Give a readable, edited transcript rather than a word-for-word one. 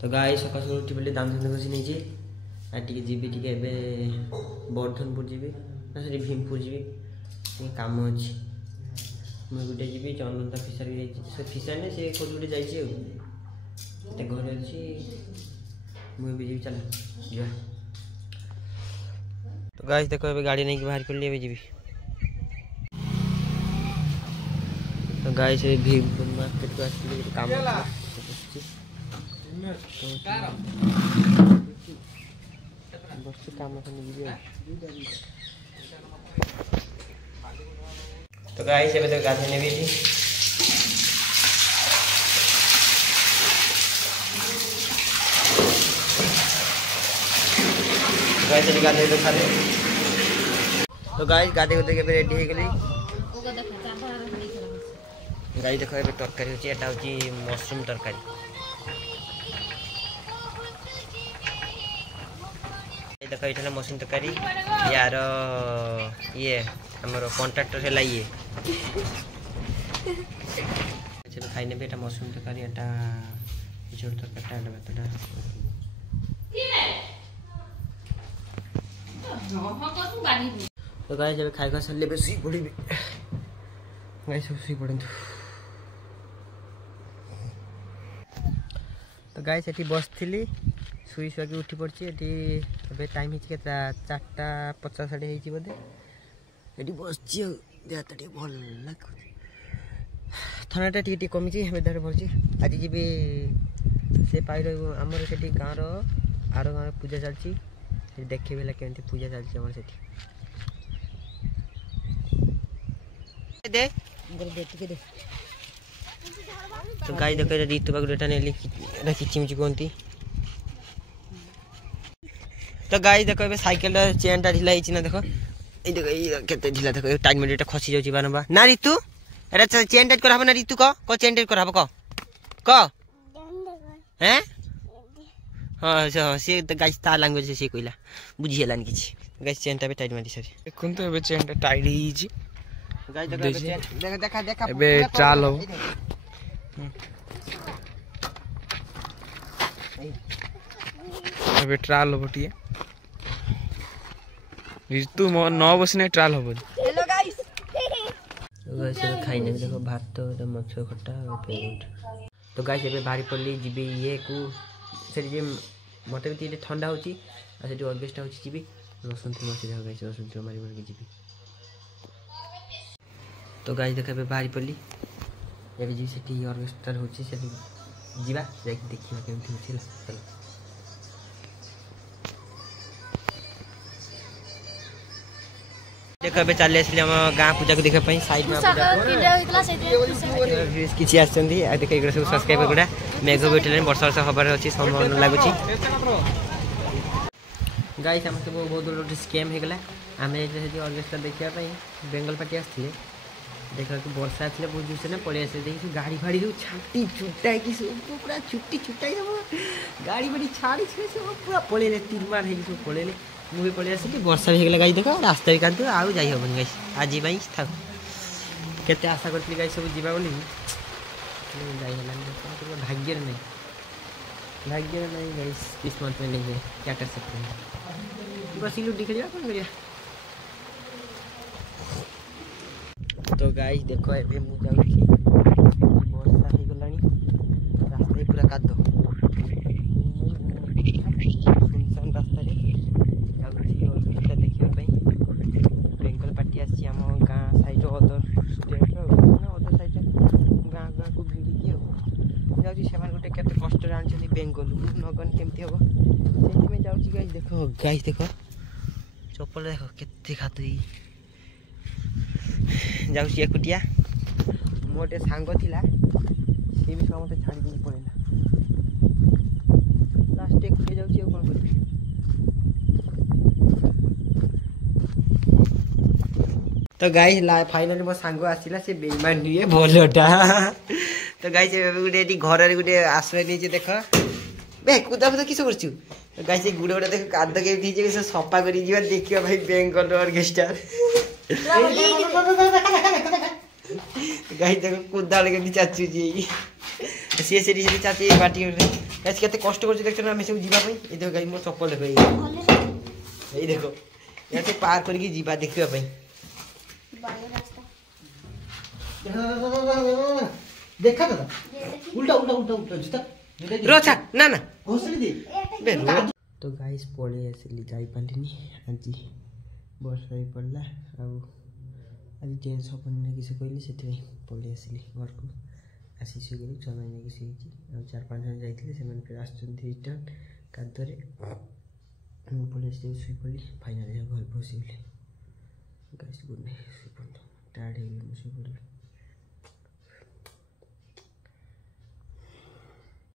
तो गाई सकाल सकाल उठी पड़े दाम धंदा घसी नहीं टी जी टे बर्धनपुर जी ना सरी भीमपुर जी कम अच्छी मुझे गोटे जी चंदनता फिसारी से फिसारी ना सी कौन गोटे जाइए घर अच्छी मुझे भी जी चल जा। तो गाइस देखो अभी गाड़ी नहीं बाहर कर लिए जी। तो गाइस भीमपुर मार्केट को आसली काम तो गाइस ଏବେ ତ ଗାଧେଇ ନେବି ଏଠି। गाइस ଏଠି ଗାଧେଇ ତ ଖାଲି। तो गाइस गाधेଇ होते के रेडी हे गेली। गाइस देखो ଏବେ तरकारी होची एटा होची मशरूम तरकारी। देखो ये मशरूम तरकारी यार ये हमर कॉन्ट्रैक्टर है ये चलो खाई ने बेटा मशरूम तरकारी एटा जोर तरकारी एटा बेटा तो गाइस जब खाई खा सल्ले बे सुई पड़ी गाइस सब सुई पड़न। तो गाइस एटी बसथिली सुई सुई उठी पड़ी ये टाइम के 4:50 साढ़े बोधे ये बस देहता टे भल लग थनाटा टी कमी देह भरची आज जी से पाई आमर से गाँव आर गाँव पूजा चलती देखे भी केमती पूजा चलती आम से दे दे। तो गाई देख ऋतु बागुटा नेली किचिमिचि कहती। तो गाई देखो ये साइकेल चेन टा ढिला ना देखो ये देखो ये केते ढिला देखो टाइम में खसी जाउची बारंबार ना ऋतु एटा चेन टाइट कर हबो ना ऋतु को चेन टाइट कर हबो को हैं हां से तो गाइस ता लैंग्वेज से कहला बुझी हलान किछि गाइस चेन टा बे टाइट मारी सरी देखुन तो एबे चेन टा टाइट हिजी गाइस देखो देखा देखा एबे ट्राल हो एबे ट्राल हो बटिए ऋतु 9 बजे ट्राल हो। हेलो गाइस वैसे खाइने देखो भात तो माछ खट्टा और पेट। तो गाइस एबे बाहरी पड़ली जीबी ये को से जे मते भी ठंडा होची आ से ऑर्केस्ट्रा होची जीबी रसंती माछ देखो गाइस रसंती मारी मारी जीबी। तो गाइस देखो एबे बाहरी पड़ली एबे जी सेठी ऑर्केस्ट्रा होची से जीवा जाके देखिबा केमती होची चलो। देखो ए चल गाँ पूजा को देखा साइड में किसी आसछंदी आ देख सब सब्सक्राइबर गुड़ा मेघ बैठे वर्षा वर्षा हबार अच्छी संभावना लगुच। गाइस आम सब बहुत बड़ा स्कैम हो गला आम ऑर्केस्ट्रा देखापी बेंगल पार्टी आसते देखा वर्षा आते बहुत जोर से ना पड़े आसे देखिए गाड़ी फाड़ी सब छाटी छुटा कि सब पूरा छुट्टी छुटाई सब गाड़ी फाड़ी छाड़ी सब पूरा पड़े तिरमार है सब पड़े मुझे पड़े आस वर्षा भी गाई देख रास्ता भी काटू आउ जा हेन गाइस आज था केते आशा करी गाई सब जीवा बोली भाग्य नहीं गाइस किस्मत में नहीं है क्या कर सकते हैं बस लुड्डी खेलिया कौन करिया। तो गाइस देखो ए मु जाउछी वर्षा हो गलानी रास्ता पूरा कादो सुनसान रास्ता रे बेंगल पार्टी आसी आम गाँ side other state other side गाँ गाँ को भिड़ी जाऊँ गोटे के कष्ट आनी बेंगल नगन केमती हम से जाऊँगी गाइस देखो चप्पल देखो केते खातुई जाऊँगी एकुटिया मोर गोटे सांग थिला सी भी मत छाड़ी पड़ेगा लास्ट एकुटिया जाऊँगी कौन करी। तो गाइस फाइनली मो सांग आसला से बेईमान निये भलटा। तो गाइस गोटे घर गोटे आश्रय नहीं देख बे कुदा फुदा किस करछु। तो गाइस गुड़ गुड़ा देख काद के सफा कर देखिए भाई बेंगल ऑर्केस्ट्रा गाइस देखो कुदा के चाचू जी सी चाची बाटी गाइस केते कष्ट करछि देखछ ना हम सब जीवा पई ए देखो गाइस मोर चप्पल देखो ए देखो एते पार करके जीवा देखिबा पई देखा दादा उल्टा उल्टा उल्टा उल्टा जुता रोचा ना ना घोसड़ी दे बे तो गाइस पळे आसिली जाई पालिनी आज वर्षा ही पड़ला आज चेंज हबनी किसी कहली से पळे आसिली घर को आसी सुगरी चलाई नहीं किसी आ 4-5 जन जाइथिले से मन फिर आछन रिटर्न कादरे पुलिस से सुई पड़ी फाइनली घर पहुंचले गाइस गुड नाइट टाइड हो गई मुझे